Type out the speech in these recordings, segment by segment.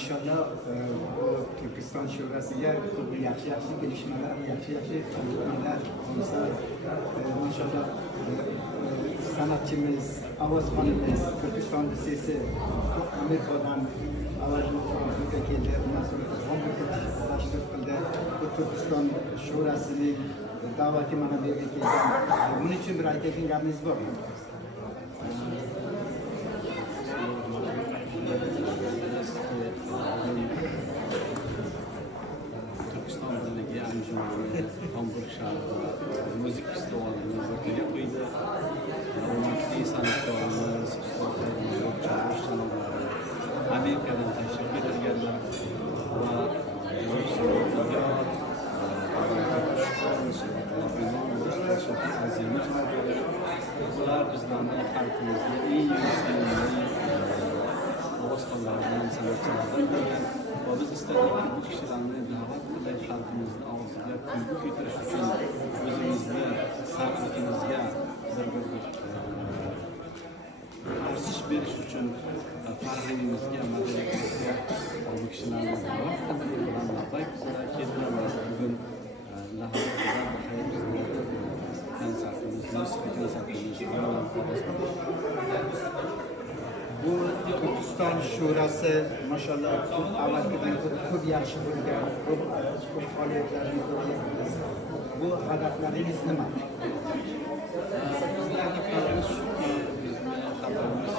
maşallah bu Türkiston Şurası'ya bu yaxshi gelişmeler, yaxshi tadbirlar olsa maşallah sanatçımız, avazxonimiz, Türkiston Lisesi Amerika'dan avazını Fransızca geldi. Ondan sonra Amerika tashrif qildi. Bu Türkiston Şurası'nın davati mana bu yerga kelgan. Bunun için bir aytadigan gapingiz bormi? Türkiston Birligi anjumani Hamburg shahrida müzik festivalini o'rtaga qo'ydi. Hurmatli san'atkorlarimiz, ishtirokchilar, Amerikadan tashrif etilganlar va bular bizlarni xalqimizni eng avazxonlaridan, san'atchilardan bo'lgan va biz istadikki bu kishilarni da'vat qilib xalqimizni og'ziga kulgu keltirish uchun o'zimizni sarfligimizga bir arzish berish uchun farhangimizga, madaniyatimizga bu kishilarni da'vat qilib labbayk keldilar va bugun Bu Türkiston Şurası maşallah avvalgidan ko'p yaxshi bo'lgan, ko'p faoliyatlarni ko'ryapmiz. Bu hedefleriniz nima? Bizning hedeflarimiz shuki, bizni xabarimiz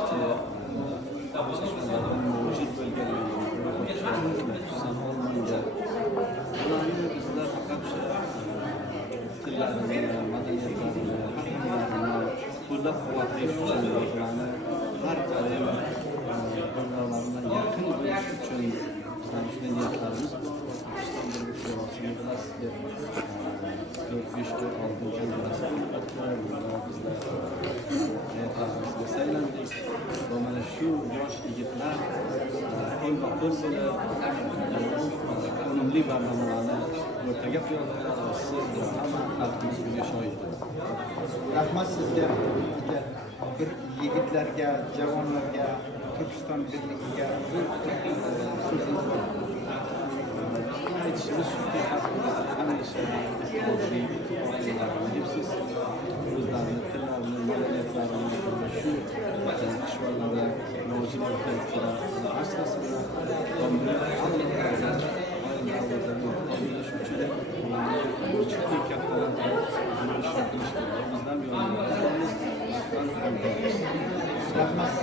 mavjud bo'lganligini xususan Olmonda ularni bizlar faqat tillarini, madaniyatlarini, haqlarini qo'llab-quvvatlash uchun ularni har doim birbirlaridan yaqin bo'lish uchun bizlar shunday niyatlarimiz bor. O'zbekiston Birlik Shurosini bilasizlar, 4-5 oy oldin bizlar hayotlarimizga saylandik va mana shu yosh yigitlar qo'lma-qo'l bo'lib unumli barnomalarni o'rtaga qo'yadilar va siz hamma xalqimiz bunga shohid bo'ladi. Rahmat sizga, bir yigitlarga, javonlarga, Türkiston Birligiga so'zingiz bor. Aytishimiz shuki, xalqimizda hamisha oddiy debsiz o'zlarini, tillarini, madaniyatlarini shu kishvarlarda mavjud bo'lgan aslida Rahmat.